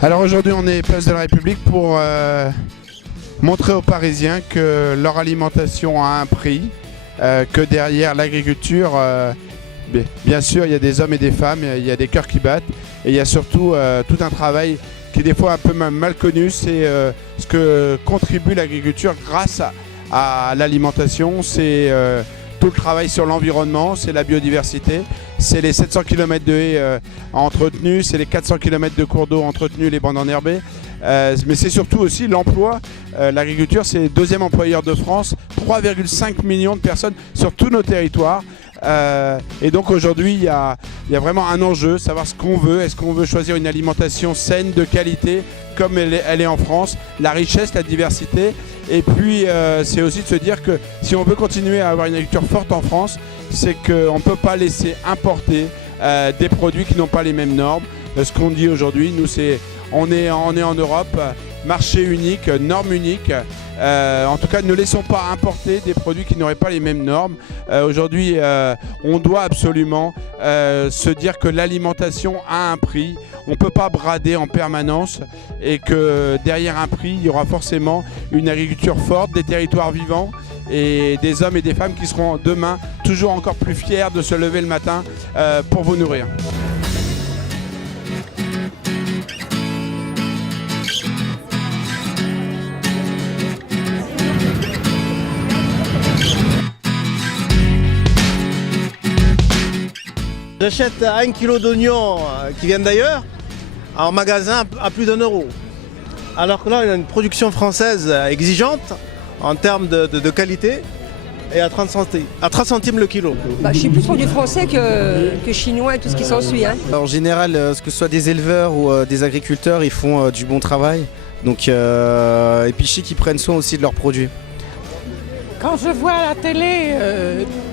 Alors aujourd'hui on est place de la République pour montrer aux Parisiens que leur alimentation a un prix, que derrière l'agriculture, bien sûr il y a des hommes et des femmes, il y a des cœurs qui battent et il y a surtout tout un travail qui est des fois un peu mal connu, c'est ce que contribue l'agriculture grâce à l'alimentation, c'est tout le travail sur l'environnement, c'est la biodiversité, c'est les 700 km de haies entretenues, c'est les 400 km de cours d'eau entretenus, les bandes enherbées, mais c'est surtout aussi l'emploi. L'agriculture, c'est le deuxième employeur de France, 3,5 millions de personnes sur tous nos territoires. Et donc aujourd'hui, il y a vraiment un enjeu, savoir ce qu'on veut. Est-ce qu'on veut choisir une alimentation saine, de qualité, comme elle est en France, la richesse, la diversité. Et puis c'est aussi de se dire que si on veut continuer à avoir une agriculture forte en France, c'est qu'on ne peut pas laisser importer des produits qui n'ont pas les mêmes normes. Ce qu'on dit aujourd'hui, nous, on est en Europe, marché unique, normes uniques. En tout cas, ne laissons pas importer des produits qui n'auraient pas les mêmes normes. Aujourd'hui, on doit absolument se dire que l'alimentation a un prix. On ne peut pas brader en permanence et que derrière un prix, il y aura forcément une agriculture forte, des territoires vivants et des hommes et des femmes qui seront demain toujours encore plus fiers de se lever le matin pour vous nourrir. J'achète 1 kg d'oignons qui viennent d'ailleurs en magasin à plus d'1 €. Alors que là, il y a une production française exigeante en termes de qualité et à 30 centimes le kilo. Je suis plus sur du français que chinois et tout ce qui s'ensuit. En général, que ce soit des éleveurs ou des agriculteurs, ils font du bon travail. Donc, et puis je sais qu'ils prennent soin aussi de leurs produits. Quand je vois à la télé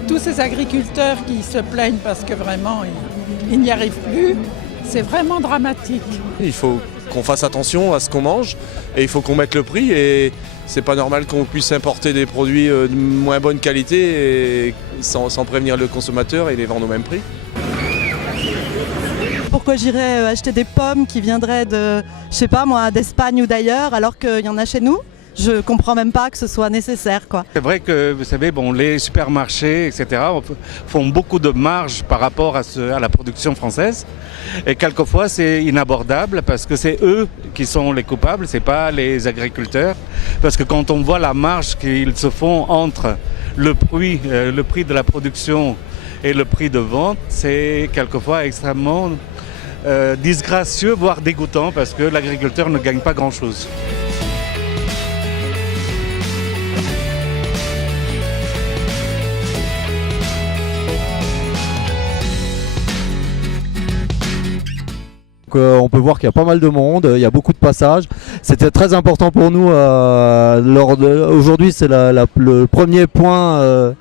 tous ces agriculteurs qui se plaignent parce que vraiment ils n'y arrivent plus, c'est vraiment dramatique. Il faut qu'on fasse attention à ce qu'on mange et il faut qu'on mette le prix et c'est pas normal qu'on puisse importer des produits de moins bonne qualité et sans prévenir le consommateur et les vendre au même prix. Pourquoi j'irais acheter des pommes qui viendraient de, je sais pas moi, d'Espagne ou d'ailleurs alors qu'il y en a chez nous ? Je comprends même pas que ce soit nécessaire, quoi. C'est vrai que, vous savez, les supermarchés, etc., font beaucoup de marge par rapport à la production française. Et quelquefois, c'est inabordable parce que c'est eux qui sont les coupables, c'est pas les agriculteurs. Parce que quand on voit la marge qu'ils se font entre le prix de la production et le prix de vente, c'est quelquefois extrêmement disgracieux, voire dégoûtant, parce que l'agriculteur ne gagne pas grand-chose. On peut voir qu'il y a pas mal de monde, il y a beaucoup de passages. C'était très important pour nous. Aujourd'hui, c'est le premier point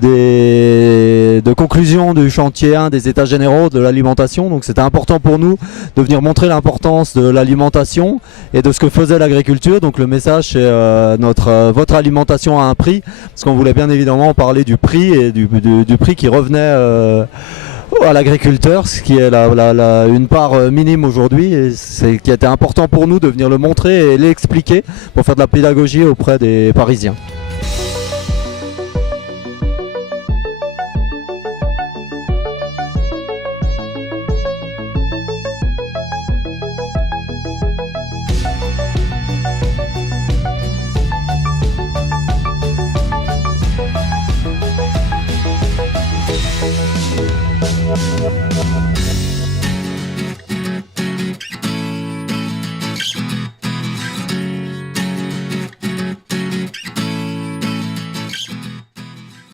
de conclusion du chantier 1 des États généraux de l'alimentation. Donc c'était important pour nous de venir montrer l'importance de l'alimentation et de ce que faisait l'agriculture. Donc le message, c'est votre alimentation a un prix, parce qu'on voulait bien évidemment parler du prix et du prix qui revenait à l'agriculteur, ce qui est une part minime aujourd'hui et qui était important pour nous de venir le montrer et l'expliquer pour faire de la pédagogie auprès des Parisiens.